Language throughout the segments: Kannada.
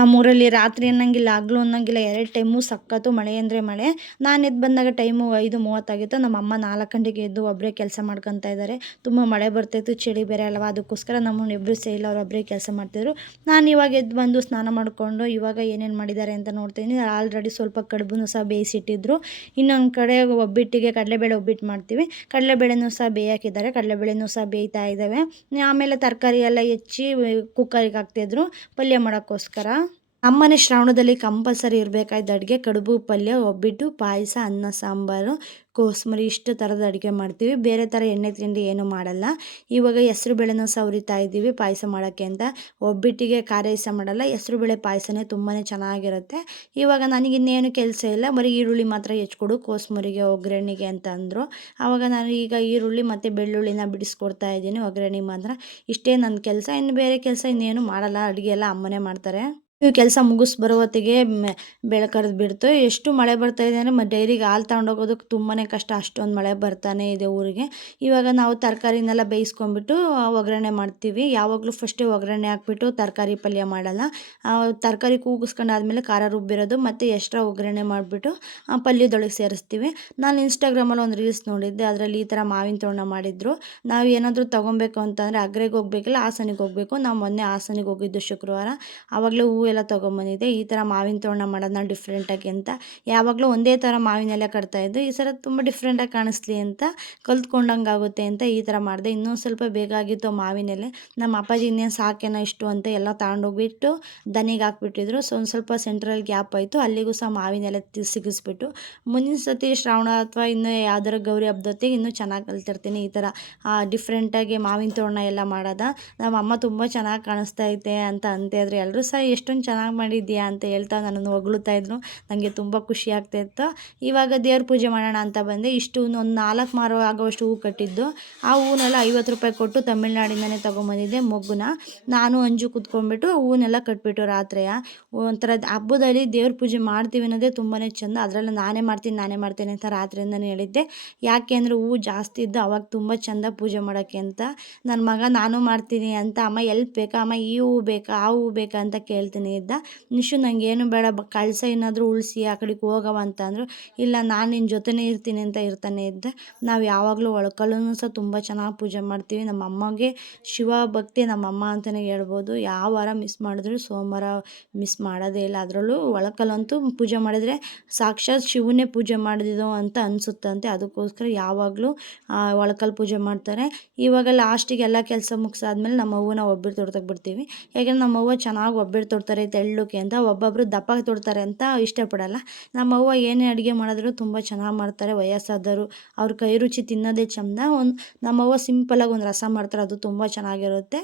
ನಮ್ಮೂರಲ್ಲಿ ರಾತ್ರಿ ಅನ್ನಂಗಿಲ್ಲ, ಹಗ್ಲು ಅನ್ನಂಗಿಲ್ಲ 2 ಟೈಮು ಸಖತ್ತು ಮಳೆ ಅಂದರೆ ಮಳೆ. ನಾನು ಎದ್ದು ಬಂದಾಗ ಟೈಮು 5:30 ಆಗಿತ್ತು. ನಮ್ಮಮ್ಮ 4 ಗಂಟೆಗೆ ಎದ್ದು ಒಬ್ಬರೇ ಕೆಲಸ ಮಾಡ್ಕೊತಾ ಇದ್ದಾರೆ. ತುಂಬ ಮಳೆ ಬರ್ತಾಯಿತ್ತು, ಚಳಿ ಬೇರೆ ಅಲ್ವಾ, ಅದಕ್ಕೋಸ್ಕರ ನಮ್ಮನ್ನ ಎಬ್ಬಿಸೇ ಇಲ್ಲ, ಅವ್ರು ಒಬ್ಬರೇ ಕೆಲಸ ಮಾಡ್ತಿದ್ರು. ನಾನು ಇವಾಗ ಎದ್ದು ಬಂದು ಸ್ನಾನ ಮಾಡಿಕೊಂಡು ಇವಾಗ ಏನೇನು ಮಾಡಿದ್ದಾರೆ ಅಂತ ನೋಡ್ತೀನಿ. ಆಲ್ರೆಡಿ ಸ್ವಲ್ಪ ಕಡುಬನ್ನು ಸಹ ಬೇಯಿಸಿಟ್ಟಿದ್ರು. ಇನ್ನೊಂದು ಕಡೆ ಒಬ್ಬಿಟ್ಟಿಗೆ ಕಡಲೆಬೇಳೆ ಒಬ್ಬಿಟ್ಟು ಮಾಡ್ತೀವಿ. ಕಡಲೆಬೇಳೆನೂ ಸಹ ಬೇಯೋಕ್ಕಿದ್ದಾರೆ, ಕಡಲೆಬೇಳೆನೂ ಸಹ ಬೇಯ್ತಾ ಇದ್ದಾವೆ. ಆಮೇಲೆ ತರಕಾರಿ ಎಲ್ಲ ಹೆಚ್ಚಿ ಕುಕ್ಕರಿಗೆ ಹಾಕ್ತಿದ್ರು ಪಲ್ಯ ಮಾಡೋಕ್ಕೋಸ್ಕರ. ನಮ್ಮನೆ ಶ್ರಾವಣದಲ್ಲಿ ಕಂಪಲ್ಸರಿ ಇರಬೇಕಾದ ಅಡುಗೆ ಕಡುಬು, ಪಲ್ಯ, ಒಬ್ಬಿಟ್ಟು, ಪಾಯಸ, ಅನ್ನ ಸಾಂಬಾರು, ಕೋಸಂಬರಿ ಇಷ್ಟು ಥರದ ಅಡುಗೆ ಮಾಡ್ತೀವಿ. ಬೇರೆ ಥರ ಎಣ್ಣೆ ತಿಂಡಿ ಏನೂ ಮಾಡಲ್ಲ. ಇವಾಗ ಹೆಸ್ರು ಬೇಳೆನೂ ಸಹ ಹುರಿತಾ ಇದ್ದೀವಿ ಪಾಯಸ ಮಾಡೋಕ್ಕೆ ಅಂತ. ಒಬ್ಬಿಟ್ಟಿಗೆ ಖಾರ ಇಷ್ಟ ಮಾಡಲ್ಲ, ಹೆಸ್ರು ಬೇಳೆ ಪಾಯಸನೇ ತುಂಬಾ ಚೆನ್ನಾಗಿರುತ್ತೆ. ಇವಾಗ ನನಗಿನ್ನೇನು ಕೆಲಸ ಇಲ್ಲ, ಬರೀ ಈರುಳ್ಳಿ ಮಾತ್ರ ಹೆಚ್ಕೊಡು ಕೋಸಂಬರಿಗೆ ಒಗ್ಗರಣೆಗೆ ಅಂತ ಅಂದರು. ಆವಾಗ ನಾನು ಈಗ ಈರುಳ್ಳಿ ಮತ್ತು ಬೆಳ್ಳುಳ್ಳಿನ ಬಿಡಿಸ್ಕೊಡ್ತಾ ಇದ್ದೀನಿ ಒಗ್ಗರಣೆಗೆ ಮಾತ್ರ. ಇಷ್ಟೇ ನನ್ನ ಕೆಲಸ, ಇನ್ನು ಬೇರೆ ಕೆಲಸ ಇನ್ನೇನು ಮಾಡಲ್ಲ. ಅಡುಗೆ ಎಲ್ಲ ಅಮ್ಮನೇ ಮಾಡ್ತಾರೆ. ಈ ಕೆಲಸ ಮುಗಿಸಿ ಬರೋ ಹೊತ್ತಿಗೆ ಬೆಳ ಕರೆದು ಬಿಡ್ತು. ಎಷ್ಟು ಮಳೆ ಬರ್ತಾ ಇದೆ ಅಂದರೆ ಡೈರಿಗೆ ಹಾಲು ತಗೊಂಡೋಗೋದಕ್ಕೆ ತುಂಬಾ ಕಷ್ಟ, ಅಷ್ಟೊಂದು ಮಳೆ ಬರ್ತಾನೆ ಇದೆ ಊರಿಗೆ. ಇವಾಗ ನಾವು ತರಕಾರಿನೆಲ್ಲ ಬೇಯಿಸ್ಕೊಂಡ್ಬಿಟ್ಟು ಒಗ್ಗರಣೆ ಮಾಡ್ತೀವಿ. ಯಾವಾಗಲೂ ಫಸ್ಟೇ ಒಗ್ಗರಣೆ ಹಾಕ್ಬಿಟ್ಟು ತರಕಾರಿ ಪಲ್ಯ ಮಾಡಲ್ಲ. ತರಕಾರಿ ಕೂಗಿಸ್ಕೊಂಡಾದ್ಮೇಲೆ ಖಾರ ರುಬ್ಬಿರೋದು ಮತ್ತು ಎಕ್ಸ್ಟ್ರಾ ಒಗ್ಗರಣೆ ಮಾಡಿಬಿಟ್ಟು ಪಲ್ಯದೊಳಗೆ ಸೇರಿಸ್ತೀವಿ. ನಾನು ಇನ್ಸ್ಟಾಗ್ರಾಮಲ್ಲಿ ಒಂದು ರೀಲ್ಸ್ ನೋಡಿದ್ದೆ, ಅದರಲ್ಲಿ ಈ ಥರ ಮಾವಿನ ತೋರಣ ಮಾಡಿದ್ರು. ನಾವು ಏನಾದರೂ ತೊಗೊಬೇಕು ಅಂತಂದರೆ ಅಗ್ರೆಗೆ ಹೋಗ್ಬೇಕಿಲ್ಲ, ಹಾಸನಿಗೆ ಹೋಗಬೇಕು. ನಾವು ಮೊನ್ನೆ ಹಾಸನಿಗೆ ಹೋಗಿದ್ದು ಶುಕ್ರವಾರ. ಆವಾಗಲೇ ಹೂವೆಲ್ಲ ತೊಗೊಂಬಂದಿದ್ದೆ. ಈ ಥರ ಮಾವಿನ ತೋರಣ ಮಾಡೋದನ್ನ ಡಿಫ್ರೆಂಟಾಗಿ ಅಂತ. ಯಾವಾಗಲೂ ಒಂದೇ ಥರ ಮಾವಿನ ಎಲೆ ಕಟ್ತಾಯಿದ್ದು, ಈ ಸಲ ತುಂಬ ಡಿಫ್ರೆಂಟಾಗಿ ಕಾಣಿಸ್ಲಿ ಅಂತ, ಕಲ್ತ್ಕೊಂಡಂಗೆ ಆಗುತ್ತೆ ಅಂತ ಈ ಥರ ಮಾಡಿದೆ. ಇನ್ನೊಂದು ಸ್ವಲ್ಪ ಬೇಕಾಗಿತ್ತು ಮಾವಿನ ಎಲೆ. ನಮ್ಮ ಅಪ್ಪಾಜಿ ಇನ್ನೇನು ಸಾಕೇನೋ ಇಷ್ಟು ಅಂತ ಎಲ್ಲ ತಗೊಂಡೋಗ್ಬಿಟ್ಟು ದನಿಗೆ ಹಾಕ್ಬಿಟ್ಟಿದ್ರು. ಸೊ ಒಂದು ಸ್ವಲ್ಪ ಸೆಂಟ್ರಲ್ಲಿ ಗ್ಯಾಪ್ ಆಯಿತು, ಅಲ್ಲಿಗೂ ಸಹ ಮಾವಿನ ಎಲೆ ಸಿಗಿಸ್ಬಿಟ್ಟು ಮುಂದಿನ ಸತಿ ಶ್ರಾವಣ ಅಥವಾ ಇನ್ನೂ ಯಾವ್ದಾರು ಗೌರಿ ಹಬ್ಬದೊತ್ತಿಗೆ ಇನ್ನೂ ಚೆನ್ನಾಗಿ ಕಲ್ತಿರ್ತೀನಿ ಈ ಥರ ಡಿಫ್ರೆಂಟಾಗಿ ಮಾವಿನ ತೋರಣ ಎಲ್ಲ ಮಾಡೋದ. ನಮ್ಮ ಅಮ್ಮ ತುಂಬ ಚೆನ್ನಾಗಿ ಕಾಣಿಸ್ತಾ ಐತೆ ಅಂತ ಅಂತಾಯಿದ್ರು. ಎಲ್ಲರೂ ಸಹ ಎಷ್ಟೊಂದು ಚೆನ್ನಾಗಿ ಮಾಡಿದ್ಯಾ ಅಂತ ಹೇಳ್ತಾ ನನ್ನನ್ನು ಹೊಗಳುತ್ತಾ ಇದ್ರು. ನನಗೆ ತುಂಬ ಖುಷಿ ಆಗ್ತಾಯಿತ್ತು. ಇವಾಗ ದೇವ್ರ ಪೂಜೆ ಮಾಡೋಣ ಅಂತ ಬಂದೆ. ಇಷ್ಟು ಒಂದು 4 ಮಾರು ಆಗುವಷ್ಟು ಹೂವು ಕಟ್ಟಿದ್ದು. ಆ ಹೂವನ್ನೆಲ್ಲ 50 ರೂಪಾಯಿ ಕೊಟ್ಟು ತಮಿಳ್ನಾಡಿಂದನೇ ತೊಗೊಂಬಂದಿದ್ದೆ ಮೊಗ್ಗುನ. ನಾನು ಅಂಜು ಕೂತ್ಕೊಂಡ್ಬಿಟ್ಟು ಹೂವನ್ನೆಲ್ಲ ಕಟ್ಬಿಟ್ಟು ರಾತ್ರಿಯ ಒಂಥರ ಹಬ್ಬದಲ್ಲಿ ದೇವ್ರ ಪೂಜೆ ಮಾಡ್ತೀವಿ ಅನ್ನೋದೇ ತುಂಬಾ ಚೆಂದ. ಅದರಲ್ಲೂ ನಾನೇ ಮಾಡ್ತೀನಿ ಅಂತ ರಾತ್ರಿಯಿಂದನೇ ಹೇಳಿದ್ದೆ. ಯಾಕೆ ಅಂದರೆ ಹೂವು ಜಾಸ್ತಿ ಇದ್ದು ಅವಾಗ ತುಂಬ ಚೆಂದ ಪೂಜೆ ಮಾಡೋಕ್ಕೆ ಅಂತ. ನನ್ನ ಮಗ ನಾನು ಮಾಡ್ತೀನಿ ಅಂತ, ಅಮ್ಮ ಎಲ್ಪ್ ಬೇಕಾ ಅಮ್ಮ, ಈ ಹೂವು ಬೇಕಾ ಆ ಹೂವು ಬೇಕಾ ಅಂತ ಕೇಳ್ತೀನಿ ಇದ್ದ. ನಿಶು ನನಗೇನು ಬೇಡ, ಕಳಸ ಏನಾದರೂ ಉಳಿಸಿ ಆ ಕಡೆಗೆ ಹೋಗವ ಅಂತ ಅಂದರು. ಇಲ್ಲ ನಾನು ನಿನ್ನ ಜೊತೆನೇ ಇರ್ತೀನಿ ಅಂತ ಇರ್ತಾನೆ ಇದ್ದೆ. ನಾವು ಯಾವಾಗಲೂ ಒಳಕಲ್ಲೂ ಸಹ ತುಂಬ ಚೆನ್ನಾಗಿ ಪೂಜೆ ಮಾಡ್ತೀವಿ. ನಮ್ಮ ಅಮ್ಮಗೆ ಶಿವ ಭಕ್ತಿ ನಮ್ಮಮ್ಮ ಅಂತಲೇ ಹೇಳ್ಬೋದು. ಯಾವ ವಾರ ಮಿಸ್ ಮಾಡಿದ್ರು ಸೋಮವಾರ ಮಿಸ್ ಮಾಡೋದೇ ಇಲ್ಲ. ಅದರಲ್ಲೂ ಒಳಕಲ್ಲಂತೂ ಪೂಜೆ ಮಾಡಿದರೆ ಸಾಕ್ಷಾತ್ ಶಿವನೇ ಪೂಜೆ ಮಾಡಿದ್ದು ಅಂತ ಅನಿಸುತ್ತಂತೆ. ಅದಕ್ಕೋಸ್ಕರ ಯಾವಾಗಲೂ ಒಳಕಲ್ಲು ಪೂಜೆ ಮಾಡ್ತಾರೆ. ಇವಾಗ ಲಾಸ್ಟಿಗೆ ಎಲ್ಲ ಕೆಲಸ ಮುಗಿಸಾದ್ಮೇಲೆ ನಮ್ಮ ಅವ್ವನ ಒಬ್ಬಿಟ್ಟು ತೊಡ್ತಕ್ಕೆ ಬಿಡ್ತೀವಿ. ಯಾಕೆಂದರೆ ನಮ್ಮ ಅವ್ವ ಚೆನ್ನಾಗಿ ಒಬ್ಬಿಟ್ಟು ತೊಡ್ತಾರೆ ತೆಳ್ಳಕ್ಕೆ ಅಂತ. ಒಬ್ಬೊಬ್ಬರು ದಪ್ಪ ತೊಡ್ತಾರೆ ಅಂತ ಇಷ್ಟಪಡಲ್ಲ. ನಮ್ಮ ಅವ್ವ ಏನೇ ಅಡುಗೆ ಮಾಡಿದ್ರು ತುಂಬ ಚೆನ್ನಾಗಿ ಮಾಡ್ತಾರೆ. ವಯಸ್ಸಾದವರು ಅವ್ರ ಕೈ ರುಚಿ ತಿನ್ನೋದೇ ಚೆಂದ. ನಮ್ಮ ಅವ್ವ ಸಿಂಪಲಾಗಿ ಒಂದು ರಸ ಮಾಡ್ತಾರೆ, ಅದು ತುಂಬ ಚೆನ್ನಾಗಿರುತ್ತೆ.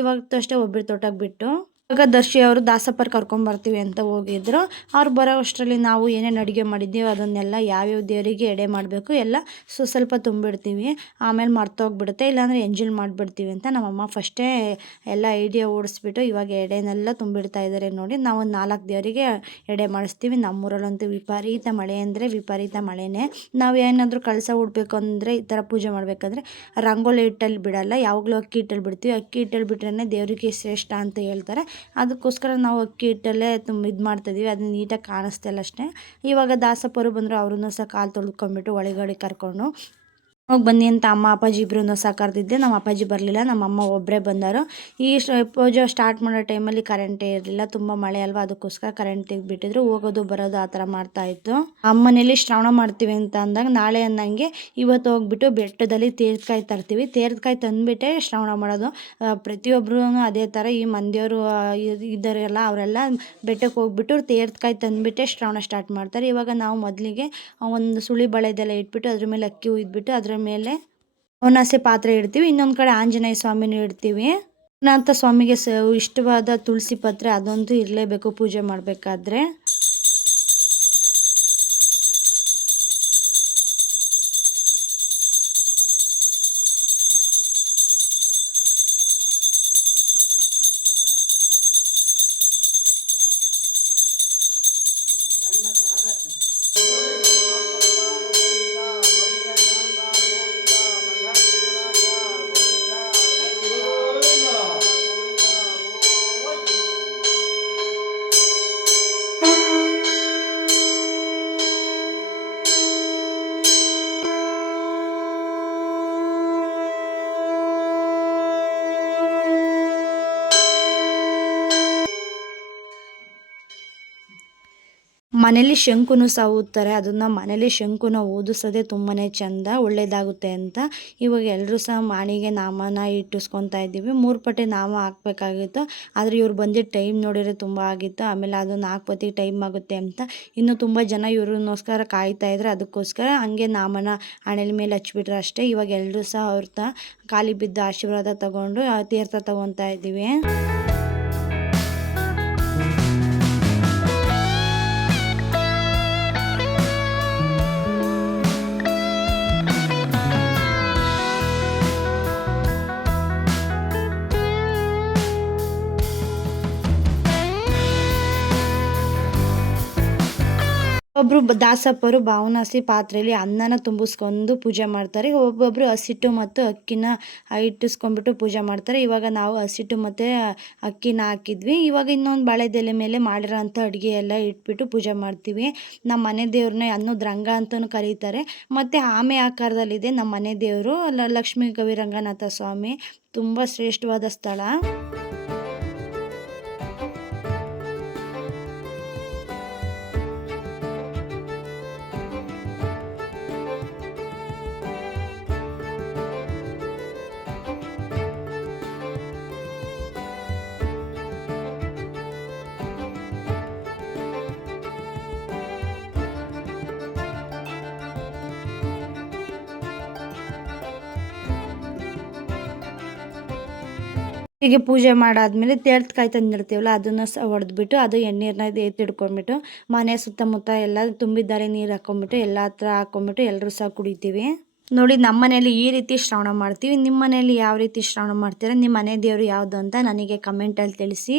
ಇವಾಗ ಅಷ್ಟೇ ಒಬ್ಬಿಟ್ಟು ತೊಟ್ಟಕ್ಕೆ ಬಿಟ್ಟು ಇವಾಗ ದರ್ಶಿ ಅವರು ದಾಸಪ್ಪರ್ ಕರ್ಕೊಂಬರ್ತೀವಿ ಅಂತ ಹೋಗಿದ್ರು. ಅವ್ರು ಬರೋ ಅಷ್ಟರಲ್ಲಿ ನಾವು ಏನೇನು ಅಡುಗೆ ಮಾಡಿದ್ದೀವಿ ಅದನ್ನೆಲ್ಲ ಯಾವ್ಯಾವ ದೇವರಿಗೆ ಎಡೆ ಮಾಡಬೇಕು ಎಲ್ಲ ಸ್ವಲ್ಪ ತುಂಬಿಡ್ತೀವಿ. ಆಮೇಲೆ ಮರ್ತೋಗ್ಬಿಡುತ್ತೆ, ಇಲ್ಲಾಂದರೆ ಎಂಜಲ್ ಮಾಡಿಬಿಡ್ತೀವಿ ಅಂತ ನಮ್ಮಮ್ಮ ಫಸ್ಟೇ ಎಲ್ಲ ಐಡಿಯಾ ಓಡಿಸ್ಬಿಟ್ಟು ಇವಾಗ ಎಡೆನೆಲ್ಲ ತುಂಬಿಡ್ತಾ ಇದ್ದಾರೆ ನೋಡಿ. ನಾವು ಒಂದು 4 ದೇವರಿಗೆ ಎಡೆ ಮಾಡಿಸ್ತೀವಿ. ನಮ್ಮೂರಲ್ಲಂತೂ ವಿಪರೀತ ಮಳೆ ಅಂದರೆ ವಿಪರೀತ ಮಳೆನೇ. ನಾವು ಏನಾದರೂ ಕಳಸ ಉಡಬೇಕು ಅಂದರೆ ಈ ಥರ ಪೂಜೆ ಮಾಡಬೇಕಾದ್ರೆ ರಂಗೋಲಿ ಹಿಟ್ಟಲ್ಲಿ ಬಿಡಲ್ಲ, ಯಾವಾಗಲೂ ಅಕ್ಕಿ ಹಿಟ್ಟಲ್ಲಿ ಬಿಡ್ತೀವಿ. ಅಕ್ಕಿ ಹಿಟ್ಟಲ್ಲಿ ಬಿಟ್ರೇ ದೇವರಿಗೆ ಶ್ರೇಷ್ಠ ಅಂತ ಹೇಳ್ತಾರೆ. ಅದಕ್ಕೋಸ್ಕರ ನಾವು ಅಕ್ಕಿ ಹಿಟ್ಟಲ್ಲೇ ಇದು ಮಾಡ್ತಾಯಿದ್ದೀವಿ. ಅದು ನೀಟಾಗಿ ಕಾಣಿಸ್ತಾ ಇಲ್ಲ ಅಷ್ಟೇ. ಇವಾಗ ದಾಸಪ್ಪರು ಬಂದರು, ಅವ್ರನ್ನೂ ಸಹ ಕಾಲು ತೊಳ್ಕೊಂಬಿಟ್ಟು ಒಳಗಡೆ ಕರ್ಕೊಂಡು ಹೋಗಿ ಬನ್ನಿ ಅಂತ ಅಮ್ಮ ಅಪ್ಪಾಜಿ ಇಬ್ಬರನ್ನೂ ಸಹ ಕರೆದಿದ್ದೆ. ನಮ್ಮ ಅಪ್ಪಾಜಿ ಬರಲಿಲ್ಲ, ನಮ್ಮ ಅಮ್ಮ ಒಬ್ಬರೇ ಬಂದರು. ಈ ಪೂಜೆ ಸ್ಟಾರ್ಟ್ ಮಾಡೋ ಟೈಮಲ್ಲಿ ಕರೆಂಟೇ ಇರಲಿಲ್ಲ, ತುಂಬ ಮಳೆ ಅಲ್ವಾ, ಅದಕ್ಕೋಸ್ಕರ ಕರೆಂಟ್ ತೆಗೆದುಬಿಟ್ಟಿದ್ರು. ಹೋಗೋದು ಬರೋದು ಆ ಥರ ಮಾಡ್ತಾಯಿತ್ತು. ಅಮ್ಮನೇಲಿ ಶ್ರಾವಣ ಮಾಡ್ತೀವಿ ಅಂತ ಅಂದಾಗ ನಾಳೆ ಅನ್ನಂಗೆ ಇವತ್ತು ಹೋಗ್ಬಿಟ್ಟು ಬೆಟ್ಟದಲ್ಲಿ ತೀರ್ಥಕಾಯಿ ತರ್ತೀವಿ. ತೀರ್ಥಕಾಯಿ ತಂದುಬಿಟ್ಟೆ ಶ್ರಾವಣ ಮಾಡೋದು. ಪ್ರತಿಯೊಬ್ಬರೂ ಅದೇ ಥರ ಈ ಮಂದಿಯವರು ಇದ್ದಾರಲ್ಲ ಅವರೆಲ್ಲ ಬೆಟ್ಟಕ್ಕೆ ಹೋಗ್ಬಿಟ್ಟು ತೀರ್ಥಕಾಯಿ ತಂದುಬಿಟ್ಟೆ ಶ್ರಾವಣ ಸ್ಟಾರ್ಟ್ ಮಾಡ್ತಾರೆ. ಇವಾಗ ನಾವು ಮೊದಲಿಗೆ ಒಂದು ಸುಳಿ ಬಳೆದೆಲ್ಲ ಇಟ್ಬಿಟ್ಟು ಅದ್ರ ಮೇಲೆ ಅಕ್ಕಿ ಹುಯ್ದುಬಿಟ್ಟು ಅದರ ಮೇಲೆ ಅವನಾಸೆ ಪಾತ್ರೆ ಇಡ್ತೀವಿ. ಇನ್ನೊಂದು ಕಡೆ ಆಂಜನೇಯ ಸ್ವಾಮಿನೂ ಇಡ್ತೀವಿ. ರಂಗನಾಥ ಸ್ವಾಮಿಗೆ ಇಷ್ಟವಾದ ತುಳಸಿ ಪತ್ರೆ ಅದಂತೂ ಇರಲೇಬೇಕು ಪೂಜೆ ಮಾಡಬೇಕಾದ್ರೆ. ಮನೇಲಿ ಶಂಕುನು ಸಹ ಊದ್ತಾರೆ. ಅದನ್ನು ಮನೇಲಿ ಶಂಕುನ ಊದಿಸೋದೇ ತುಂಬಾ ಚೆಂದ, ಒಳ್ಳೆಯದಾಗುತ್ತೆ ಅಂತ. ಇವಾಗ ಎಲ್ಲರೂ ಸಹ ಮಾಣಿಗೆ ನಾಮನ ಇಟ್ಟಿಸ್ಕೊತಾ ಇದ್ದೀವಿ. 3 ಪಟ್ಟಿ ನಾಮ ಹಾಕಬೇಕಾಗಿತ್ತು. ಆದರೆ ಇವ್ರು ಬಂದಿದ್ದು ಟೈಮ್ ನೋಡಿದರೆ ತುಂಬ ಆಗಿತ್ತು. ಆಮೇಲೆ ಅದು 4 ಪತಿ ಟೈಮ್ ಆಗುತ್ತೆ ಅಂತ ಇನ್ನೂ ತುಂಬ ಜನ ಇವ್ರನ್ನೋಸ್ಕರ ಕಾಯ್ತಾ ಇದ್ರು. ಅದಕ್ಕೋಸ್ಕರ ಹಂಗೆ ನಾಮನ ಹಣೆಯ ಮೇಲೆ ಹಚ್ಬಿಟ್ರೆ ಅಷ್ಟೇ. ಇವಾಗ ಎಲ್ಲರೂ ಸಹ ಅವ್ರ ಕಾಲಿ ಬಿದ್ದು ಆಶೀರ್ವಾದ ತಗೊಂಡು ತೀರ್ಥ ತಗೊತಾ ಇದ್ದೀವಿ. ಒಬ್ಬರು ದಾಸಪ್ಪರು ಬಾವನಾಸಿ ಪಾತ್ರೆಯಲ್ಲಿ ಅನ್ನನ ತುಂಬಿಸ್ಕೊಂಡು ಪೂಜೆ ಮಾಡ್ತಾರೆ. ಒಬ್ಬೊಬ್ಬರು ಹಸಿಟ್ಟು ಮತ್ತು ಅಕ್ಕಿನ ಇಟ್ಟಿಸ್ಕೊಂಡ್ಬಿಟ್ಟು ಪೂಜೆ ಮಾಡ್ತಾರೆ. ಇವಾಗ ನಾವು ಹಸಿಟ್ಟು ಮತ್ತು ಅಕ್ಕಿನ ಹಾಕಿದ್ವಿ. ಇವಾಗ ಇನ್ನೊಂದು ಬಾಳೆದೆಲೆ ಮೇಲೆ ಮಾಡಿರೋಂಥ ಅಡುಗೆ ಎಲ್ಲ ಇಟ್ಬಿಟ್ಟು ಪೂಜೆ ಮಾಡ್ತೀವಿ. ನಮ್ಮ ಮನೆ ದೇವ್ರನ್ನ ಅನ್ನದ ರಂಗ ಅಂತಲೂ ಕರೀತಾರೆ. ಮತ್ತು ಆಮೆ ಆಕಾರದಲ್ಲಿದೆ ನಮ್ಮ ಮನೆ ದೇವರು ಲಕ್ಷ್ಮೀ ಗವಿರಂಗನಾಥ ಸ್ವಾಮಿ. ತುಂಬ ಶ್ರೇಷ್ಠವಾದ ಸ್ಥಳ. ಹೀಗೆ ಪೂಜೆ ಮಾಡಾದ್ಮೇಲೆ ತೇಳ್ತ್ಕಾಯಿ ತಂದಿರ್ತೀವಲ್ಲ ಅದನ್ನು ಸಹ ಹೊಡೆದ್ಬಿಟ್ಟು ಅದು ಎಣ್ಣೀರನ್ನ ಎತ್ತಿಡ್ಕೊಂಡ್ಬಿಟ್ಟು ಮನೆ ಸುತ್ತಮುತ್ತ ಎಲ್ಲ ತುಂಬಿದ್ದಾರೆ ನೀರು ಹಾಕ್ಕೊಂಬಿಟ್ಟು ಎಲ್ಲ ಹತ್ರ ಹಾಕ್ಕೊಂಬಿಟ್ಟು ಎಲ್ಲರೂ ಸಹ ಕುಡಿತೀವಿ. ನೋಡಿ ನಮ್ಮ ಮನೇಲಿ ಈ ರೀತಿ ಶ್ರವಣ ಮಾಡ್ತೀವಿ. ನಿಮ್ಮ ಮನೇಲಿ ಯಾವ ರೀತಿ ಶ್ರವಣ ಮಾಡ್ತೀರಾ? ನಿಮ್ಮ ಮನೆ ದೇವರು ಯಾವುದು ಅಂತ ನನಗೆ ಕಮೆಂಟಲ್ಲಿ ತಿಳಿಸಿ.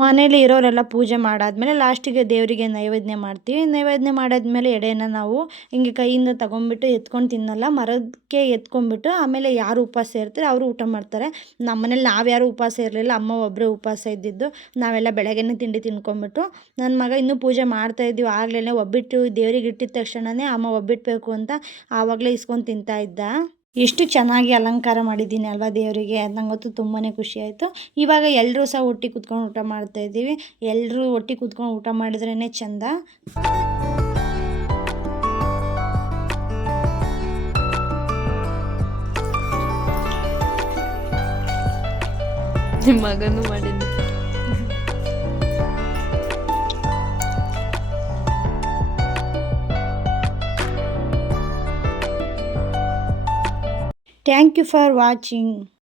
ಮನೇಲಿ ಇರೋರೆಲ್ಲ ಪೂಜೆ ಮಾಡಾದ್ಮೇಲೆ ಲಾಸ್ಟಿಗೆ ದೇವರಿಗೆ ನೈವೇದ್ಯ ಮಾಡ್ತೀವಿ. ನೈವೇದ್ಯ ಮಾಡಾದ್ಮೇಲೆ ಎಡೆನ ನಾವು ಹಿಂಗೆ ಕೈಯಿಂದ ತಗೊಂಡ್ಬಿಟ್ಟು ಎತ್ಕೊಂಡು ತಿನ್ನಲ್ಲ, ಮರಕ್ಕೆ ಎತ್ಕೊಂಡ್ಬಿಟ್ಟು ಆಮೇಲೆ ಯಾರು ಉಪವಾಸ ಇರ್ತಾರೆ ಅವರು ಊಟ ಮಾಡ್ತಾರೆ. ನಮ್ಮ ಮನೇಲಿ ನಾವ್ಯಾರು ಉಪವಾಸ ಇರಲಿಲ್ಲ, ಅಮ್ಮ ಒಬ್ಬರೇ ಉಪವಾಸ ಇದ್ದಿದ್ದು. ನಾವೆಲ್ಲ ಬೆಳಗ್ಗೆನೇ ತಿಂಡಿ ತಿನ್ಕೊಂಡ್ಬಿಟ್ಟು ನನ್ನ ಮಗ ಇನ್ನೂ ಪೂಜೆ ಮಾಡ್ತಾಯಿದ್ದೀವಿ. ಆಗಲೇ ಒಬ್ಬಿಟ್ಟು ದೇವ್ರಿಗೆ ಇಟ್ಟಿದ ತಕ್ಷಣವೇ ಅಮ್ಮ ಒಬ್ಬಿಟ್ಟು ಬೇಕು ಅಂತ ಆವಾಗಲೇ ಇಸ್ಕೊಂಡು ತಿಂತಾ ಇದ್ದ. ಎಷ್ಟು ಚೆನ್ನಾಗಿ ಅಲಂಕಾರ ಮಾಡಿದ್ದೀನಿ ಅಲ್ವಾ ದೇವರಿಗೆ, ನಂಗಂತೂ ತುಂಬಾ ಖುಷಿ ಆಯಿತು. ಇವಾಗ ಎಲ್ಲರೂ ಸಹ ಒಟ್ಟಿಗೆ ಕೂತ್ಕೊಂಡು ಊಟ ಮಾಡ್ತಾಯಿದ್ದೀವಿ. ಎಲ್ಲರೂ ಒಟ್ಟಿಗೆ ಕೂತ್ಕೊಂಡು ಊಟ ಮಾಡಿದ್ರೇ ಚೆಂದ. ನಿಮ್ಮ ಮಗನೂ ಮಾಡಿದ್ದು. Thank you for watching.